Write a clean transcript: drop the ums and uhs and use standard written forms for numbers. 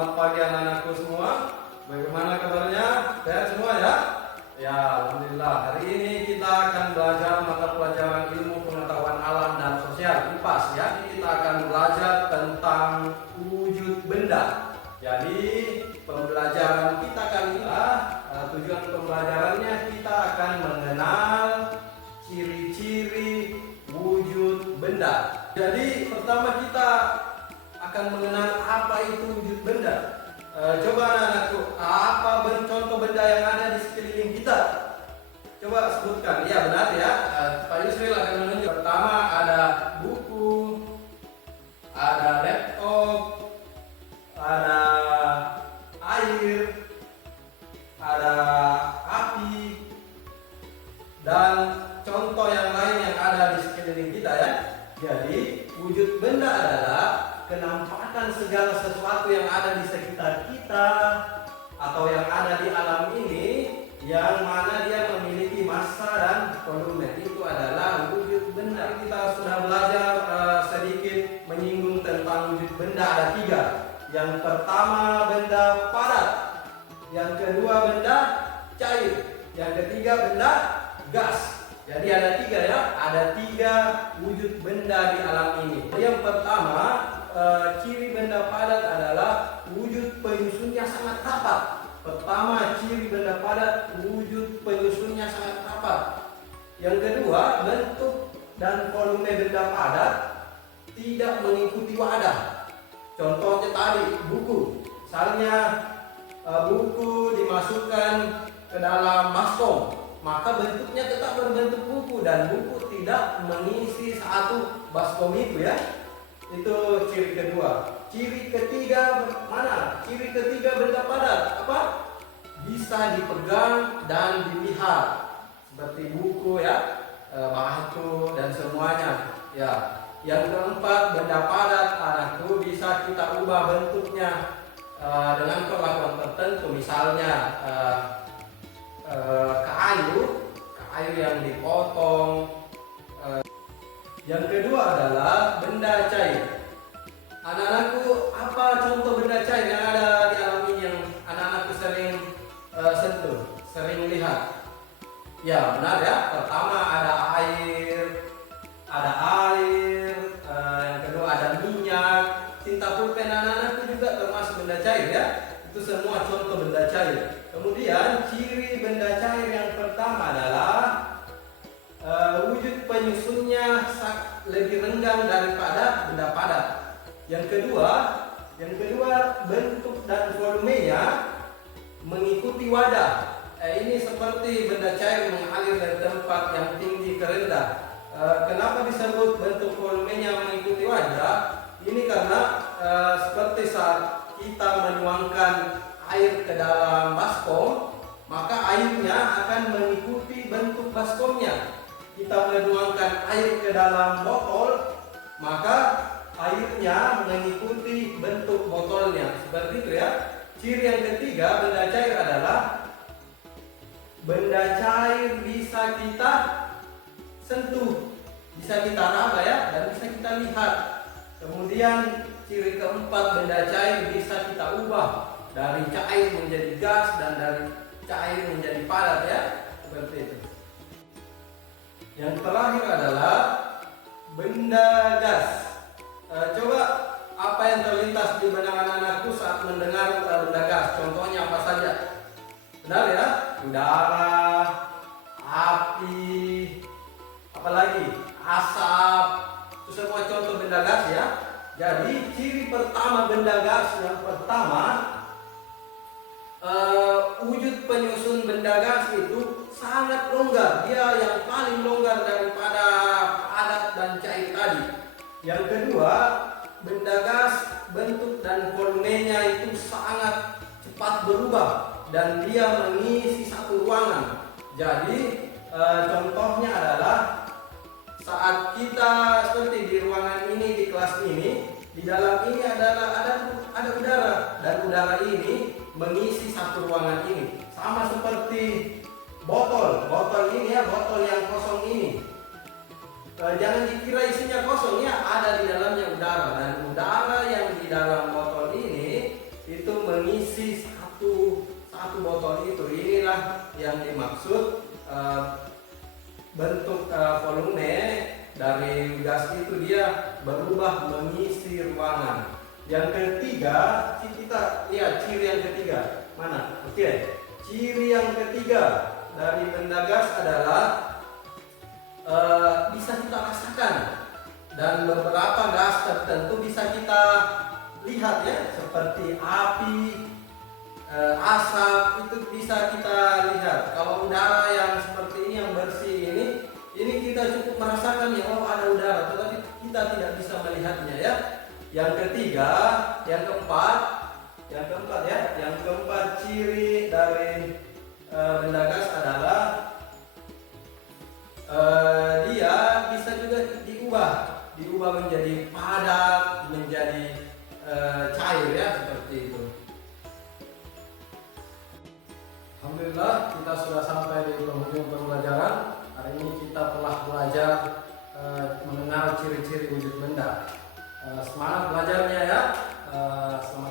Selamat pagi anak-anakku semua. Bagaimana kabarnya? Sehat semua ya? Ya, alhamdulillah. Hari ini kita akan belajar mata pelajaran ilmu pengetahuan alam dan sosial (IPAS) ya. Kita akan belajar tentang wujud benda. Jadi, pembelajaran kita kali ini tujuan pembelajarannya kita akan mengenal ciri-ciri wujud benda. Jadi, pertama kita akan mengenal apa itu wujud benda. Coba anak-anakku, apa contoh benda yang ada di sekeliling kita? Coba sebutkan. Ya benar ya. Pak Yusril akan menunjuk. Pertama ada buku, ada laptop, ada air, ada api, dan contoh yang lain yang ada di sekeliling kita ya. Jadi wujud benda adalah kenampakan segala sesuatu yang ada di sekitar kita atau yang ada di alam ini yang mana dia memiliki massa dan volume. Itu adalah wujud benda. Kita sudah belajar sedikit menyinggung tentang wujud benda, ada 3. Yang pertama benda padat, yang kedua benda cair, yang ketiga benda gas. Jadi ada 3 ya, ada 3 wujud benda di alam ini. Yang pertama, ciri benda padat adalah wujud penyusunnya sangat rapat. Pertama, ciri benda padat, wujud penyusunnya sangat rapat. Yang kedua, bentuk dan volume benda padat tidak mengikuti wadah. Contohnya tadi, buku. Misalnya buku dimasukkan ke dalam baskom, maka bentuknya tetap berbentuk buku dan buku tidak mengisi satu baskom itu ya. Itu ciri kedua. Ciri ketiga mana? Ciri ketiga benda padat apa? Bisa dipegang dan dilihat, seperti buku ya, batu dan semuanya. Ya. Yang keempat benda padat anakku bisa kita ubah bentuknya dengan perlakuan tertentu, misalnya kayu yang dipotong. Yang kedua adalah benda cair. Anak-anakku, apa contoh benda cair yang ada di alam ini yang anak-anakku sering sentuh, sering lihat? Ya benar ya. Pertama ada air, yang kedua ada minyak, tinta pulpen. Anak-anakku juga termasuk benda cair ya. Itu semua contoh benda cair. Kemudian ciri benda cair yang pertama adalah wujud penyusunnya lebih renggang daripada benda padat. Yang kedua bentuk dan volumenya mengikuti wadah. Ini seperti benda cair mengalir dari tempat yang tinggi ke rendah. Kenapa disebut bentuk volumenya mengikuti wadah? Ini karena seperti saat kita menuangkan air ke dalam baskom, maka airnya akan mengikuti bentuk baskomnya. Kita menuangkan air ke dalam botol, maka airnya mengikuti bentuk botolnya. Seperti itu ya. Ciri yang ketiga benda cair adalah benda cair bisa kita sentuh, bisa kita raba ya, dan bisa kita lihat. Kemudian ciri keempat benda cair bisa kita ubah dari cair menjadi gas dan dari cair menjadi padat ya. Seperti itu. Yang terakhir adalah benda gas. Coba apa yang terlintas di benak anak-anakku saat mendengar benda gas? Contohnya apa saja? Benar ya? Udara, api, apalagi asap. Itu semua contoh benda gas ya. Jadi ciri pertama benda gas yang pertama, wujud penyusun benda gas itu sangat longgar. Dia yang paling longgar daripada padat dan cair tadi. Yang kedua, benda gas bentuk dan volumenya itu sangat cepat berubah dan dia mengisi satu ruangan. Jadi contohnya adalah saat kita seperti di ruangan ini, di kelas ini, di dalam ini ada udara dan udara ini mengisi satu ruangan ini. Sama seperti botol ini ya, botol yang kosong ini. Jangan dikira isinya kosong ya, ada di dalamnya udara, dan udara yang di dalam botol ini itu mengisi satu botol itu. Inilah yang dimaksud bentuk volume dari gas itu, dia berubah mengisi ruangan. Yang ketiga, kita lihat ciri yang ketiga mana? Oke, ciri yang ketiga dari benda gas adalah bisa kita rasakan, dan beberapa gas tertentu bisa kita lihat ya, seperti api, asap, itu bisa kita lihat. Kalau udara yang seperti ini, yang bersih ini kita cukup merasakan ya, oh ada udara, tetapi kita tidak bisa melihatnya ya. Yang ketiga, yang keempat ya, yang keempat ciri dari benda gas adalah dia bisa juga diubah menjadi padat, menjadi cair ya, seperti itu. Alhamdulillah, kita sudah sampai di penghujung pembelajaran. Hari ini kita telah belajar mengenal ciri-ciri wujud benda. Semangat belajarnya ya. Selamat